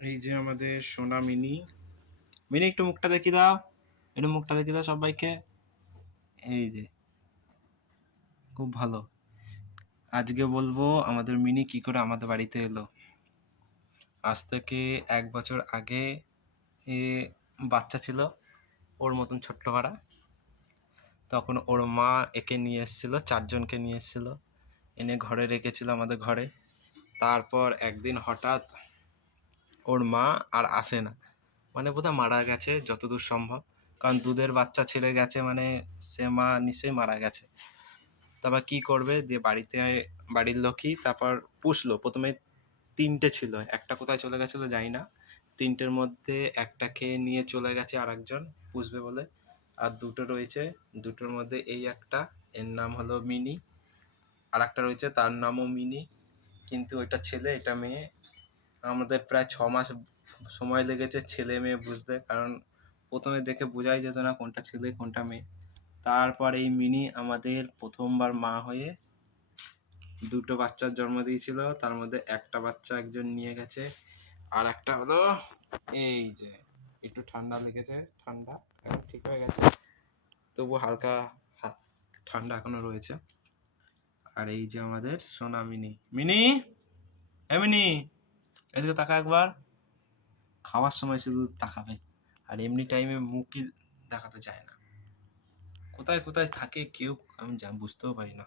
এই যে আমাদের সোনা মিনি। মিনি একটু মুখটা দেখিয়ে দাও, একটু মুখটা দেখিয়ে দাও সবাইকে। এই যে খুব ভালো। আজকে বলবো আমাদের মিনি কি করে আমাদের বাড়িতে এলো। আজ থেকে 1 বছর আগে এ বাচ্চা ছিল, ওর মতন ছোট্ট পাড়া। তখন ওর মা একে নিয়ে এসেছিলো, 4জনকে নিয়ে এসেছিলো, এনে ঘরে রেখেছিল আমাদের ঘরে। তারপর একদিন হঠাৎ ওর মা আর আসে না, মানে বোধহয় মারা গেছে যতদূর সম্ভব, কারণ দুধের বাচ্চা ছেড়ে গেছে, মানে সে মা নিশ্চয়ই মারা গেছে। তারপর কি করবে, দিয়ে বাড়িতে বাড়ির লোকই তারপর পুষলো। প্রথমে 3টে ছিল, একটা কোথায় চলে গেছিলো জানি না। 3টের মধ্যে একটাকে নিয়ে চলে গেছে আর একজন পুষবে বলে, আর 2টো রয়েছে। 2টোর মধ্যে এই একটা, এর নাম হলো মিনি, আর একটা রয়েছে তার নামও মিনি, কিন্তু ওইটা ছেলে এটা মেয়ে। আমাদের প্রায় 6 মাস সময় লেগেছে ছেলে মেয়ে বুঝতে, কারণ প্রথমে দেখে বোঝাই যেত না কোনটা ছেলে কোনটা মেয়ে। তারপর এই মিনি আমাদের প্রথমবার মা হয়ে 2টো বাচ্চার জন্ম দিয়েছিল, তার মধ্যে একটা বাচ্চা একজন নিয়ে গেছে, আর একটা হলো এই যে একটু ঠান্ডা লেগেছে, ঠান্ডা এখন ঠিক হয়ে গেছে, তবু হালকা ঠান্ডা এখনো রয়েছে। আর এই যে আমাদের সোনা মিনি। মিনি, মিনি এদিকে তাকা একবার। খাওয়ার সময় শুধু তাকাবে, আর এমনি টাইমে মুখই দেখাতে চায় না। কোথায় কোথায় থাকে কেউ আমি বুঝতেও পারি না।